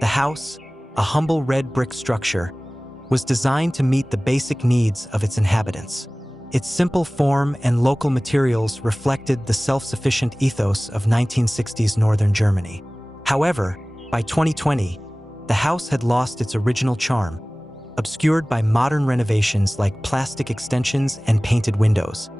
The house, a humble red brick structure, was designed to meet the basic needs of its inhabitants. Its simple form and local materials reflected the self-sufficient ethos of 1960s northern Germany. However, by 2020, the house had lost its original charm, obscured by modern renovations like plastic extensions and painted windows.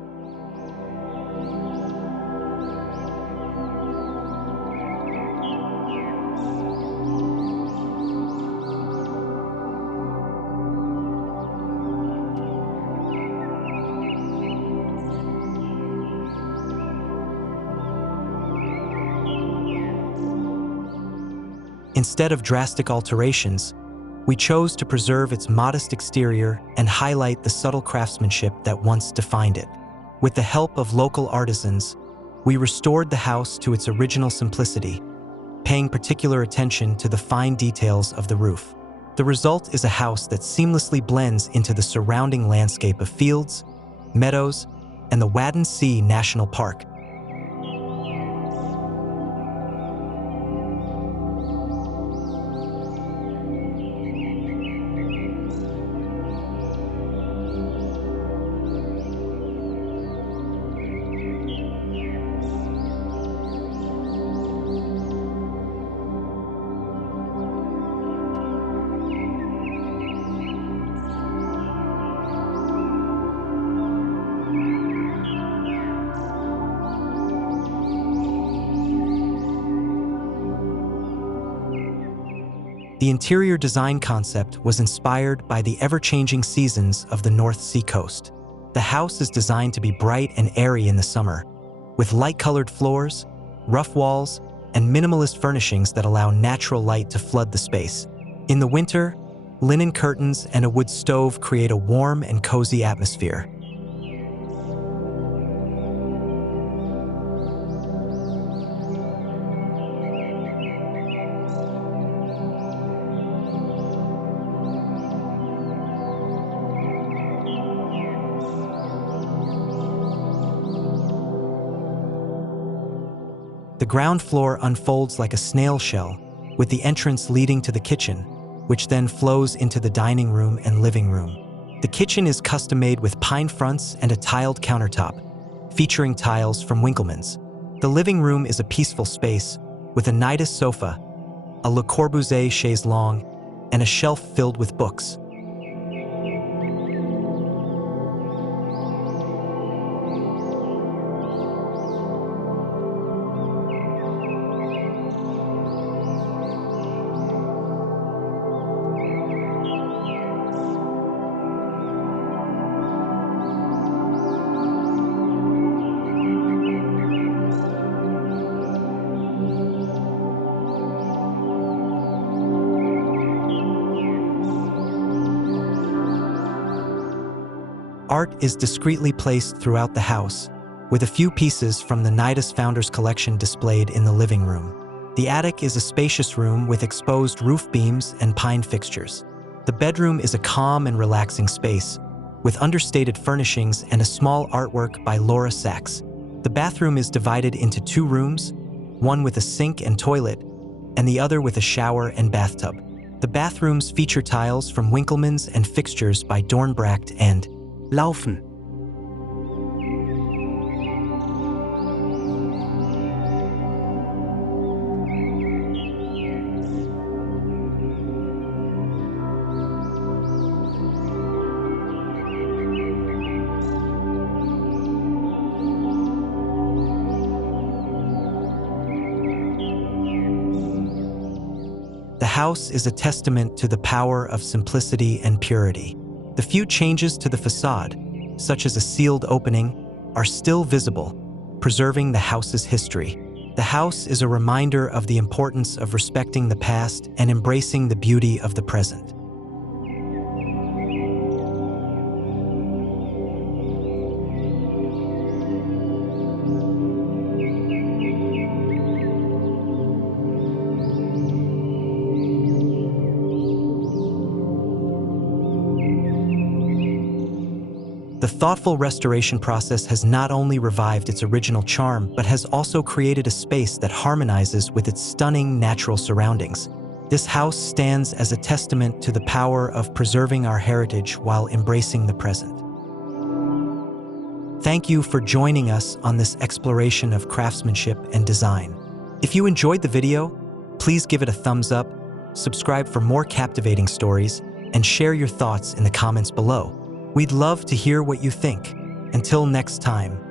Instead of drastic alterations, we chose to preserve its modest exterior and highlight the subtle craftsmanship that once defined it. With the help of local artisans, we restored the house to its original simplicity, paying particular attention to the fine details of the roof. The result is a house that seamlessly blends into the surrounding landscape of fields, meadows, and the Wadden Sea National Park. The interior design concept was inspired by the ever-changing seasons of the North Sea coast. The house is designed to be bright and airy in the summer, with light-colored floors, rough walls, and minimalist furnishings that allow natural light to flood the space. In the winter, linen curtains and a wood stove create a warm and cozy atmosphere. The ground floor unfolds like a snail shell, with the entrance leading to the kitchen, which then flows into the dining room and living room. The kitchen is custom-made with pine fronts and a tiled countertop, featuring tiles from Winkleman's. The living room is a peaceful space, with a Nidus sofa, a Le Corbusier chaise longue, and a shelf filled with books. Art is discreetly placed throughout the house, with a few pieces from the Nidus Founders Collection displayed in the living room. The attic is a spacious room with exposed roof beams and pine fixtures. The bedroom is a calm and relaxing space, with understated furnishings and a small artwork by Laura Sachs. The bathroom is divided into two rooms, one with a sink and toilet, and the other with a shower and bathtub. The bathrooms feature tiles from Winkleman's and fixtures by Dornbracht and Laufen. The house is a testament to the power of simplicity and purity. The few changes to the facade, such as a sealed opening, are still visible, preserving the house's history. The house is a reminder of the importance of respecting the past and embracing the beauty of the present. The thoughtful restoration process has not only revived its original charm, but has also created a space that harmonizes with its stunning natural surroundings. This house stands as a testament to the power of preserving our heritage while embracing the present. Thank you for joining us on this exploration of craftsmanship and design. If you enjoyed the video, please give it a thumbs up, subscribe for more captivating stories, and share your thoughts in the comments below. We'd love to hear what you think. Until next time.